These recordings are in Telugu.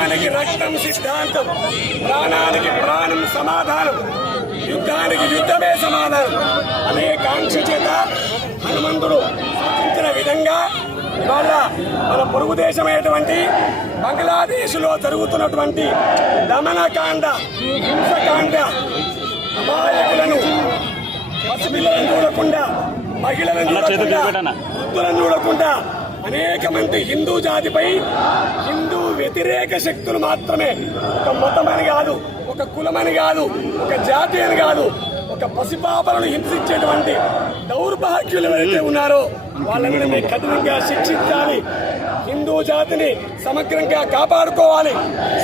రక్తానికి రక్తం సిద్ధాంతం ప్రాణానికి ప్రాణం సమాధానం యుద్ధానికి యుద్ధమే సమాధానం. అనే కాంక్ష చేత హనుమంతుడు సూచించిన విధంగా ఇవాళ మన పొరుగు దేశమైనటువంటి బంగ్లాదేశ్లో జరుగుతున్నటువంటి దమనకాండ హింసకాండ అమాయకులను పసిపిల్లలను చూడకుండా మహిళలను చూడకుండా వృద్ధులను చూడకుండా అనేక మంది హిందూ జాతిపై వ్యతిరేక శక్తులు మాత్రమే. ఒక మతమని కాదు ఒక కులమని కాదు ఒక జాతి అని కాదు ఒక పసిపాపలను హింసించేటువంటి దౌర్భాగ్యులు ఎవరైతే ఉన్నారో వాళ్ళని మేము కఠినంగా శిక్షించాలి. హిందూ జాతిని సమగ్రంగా కాపాడుకోవాలి.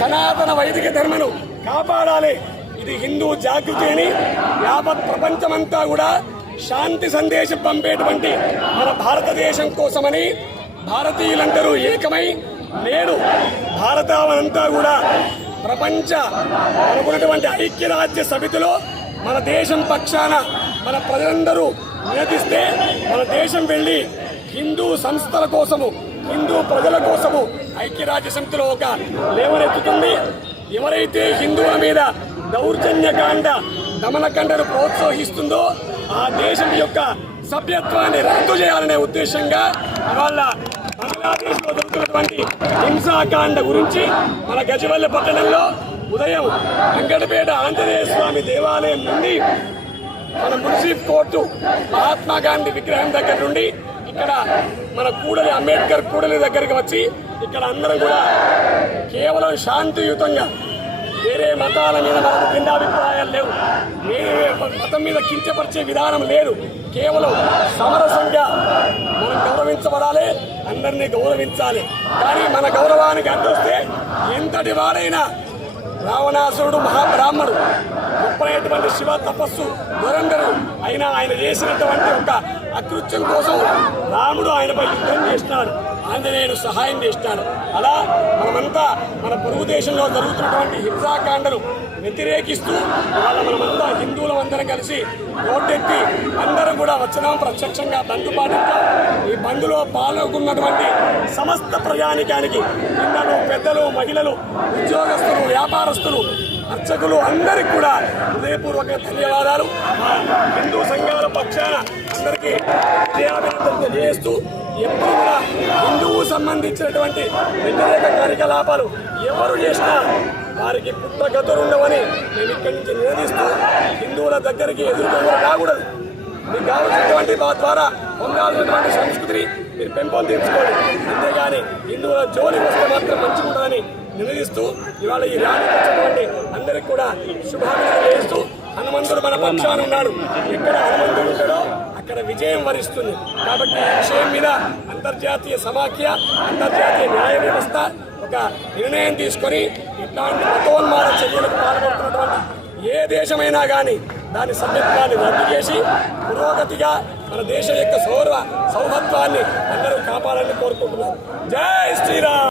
సనాతన వైదిక ధర్మను కాపాడాలి. ఇది హిందూ జాగృతి అని యావత్ ప్రపంచమంతా కూడా శాంతి సందేశం పంపేటువంటి మన భారతదేశం కోసమని భారతీయులందరూ ఏకమై నేడు భారతావనంతా కూడా ప్రపంచ అనుకున్నటువంటి ఐక్యరాజ్య సమితిలో మన దేశం పక్షాన మన ప్రజలందరూ నిలదీస్తే మన దేశం వెళ్ళి హిందూ సంస్థల కోసము హిందూ ప్రజల కోసము ఐక్యరాజ్య సమితిలో ఒక లేవనెత్తుతుంది. ఎవరైతే హిందువుల మీద దౌర్జన్యకాండ దమనకాండను ప్రోత్సహిస్తుందో ఆ దేశం యొక్క సభ్యత్వాన్ని రద్దు చేయాలనే ఉద్దేశంగా వాళ్ళ బంగ్లాదేశ్లో జరుగుతున్నటువంటి హింసాకాండ గురించి మన గజవల్లి పట్టణంలో ఉదయం వెంకటపేట ఆంజనేయ స్వామి దేవాలయం నుండి మన మున్సిఫ్ కోర్టు మహాత్మా గాంధీ విగ్రహం దగ్గర నుండి ఇక్కడ మన కూడలి అంబేద్కర్ కూడలి దగ్గరికి వచ్చి ఇక్కడ అందరం కూడా కేవలం శాంతియుతంగా వేరే మతాల మీద మనకు భిన్నాభిప్రాయాలు లేవు. ఏ మతం మీద కించపరిచే విధానం లేదు. కేవలం సమరసంగా మనం గౌరవించబడాలి అందరినీ గౌరవించాలి. కానీ మన గౌరవానికి అడ్డొస్తే ఎంతటి వాడైనా రావణాసురుడు మహాబ్రాహ్మడు. గొప్పైనటువంటి శివ తపస్సు దురంధరుడు అయినా ఆయన చేసినటువంటి ఒక అకృత్యం కోసం రాముడు ఆయనపై యుద్ధం చేస్తున్నాడు. ఆంజనేయుడు సహాయం చేస్తాడు అలా మనమంతా మన పొరుగు దేశంలో జరుగుతున్నటువంటి హింసాకాండను వ్యతిరేకిస్తూ వాళ్ళ మనమంతా హిందువులం అందరం కలిసి రోడ్డెత్తి అందరం కూడా వచ్చినాం ప్రత్యక్షంగా బంధు పాటిస్తాం ఈ పాల్గొన్నటువంటి సమస్త ప్రజానికానికి పిల్లలు పెద్దలు మహిళలు ఉద్యోగస్తులు వ్యాపారస్తులు అర్చకులు అందరికి కూడా హృదయపూర్వక ధన్యవాదాలు. హిందూ సంఘాల పక్షాన అందరికీ విజయాభినందనలు తెలియజేస్తూ ఎప్పుడు కూడా హిందువు సంబంధించినటువంటి వ్యతిరేక కార్యకలాపాలు ఎవరు చేసినా వారికి పుట్టగతులుండవని మేము ఇక్కడి నుంచి నిలదీస్తూ హిందువుల దగ్గరికి ఎదుర్కొని రాకూడదు. మీకు కావాల్సినటువంటి మా ద్వారా పొందాల్సినటువంటి సంస్కృతిని మీరు పెంపొందించుకోండి అంతేగాని హిందువుల జోలికి వస్తే మాత్రం మంచిగుంటుందని నిలదీస్తూ ఇవాళ ఈ ర్యాలీకి వచ్చినటువంటి అందరికి కూడా శుభాకాంక్షలు చేస్తూ హనుమంతుడు మన పక్షాన ఉన్నాడు. ఎక్కడ హనుమంతుడు ఉంటాడో అక్కడ విజయం వరిస్తుంది. కాబట్టి ఈ విషయం మీద అంతర్జాతీయ సమాఖ్య అంతర్జాతీయ న్యాయ వ్యవస్థ ఒక నిర్ణయం తీసుకొని ఇట్లాంటి మతోన్మాద చర్యలకు పాల్పడుతున్నటువంటి ఏ దేశమైనా కానీ దాని సభ్యత్వాన్ని రద్దు చేసి పురోగతిగా మన దేశం యొక్క సౌర సౌభత్వాన్ని అందరూ కాపాడాలని కోరుకుంటున్నారు జై శ్రీరామ్!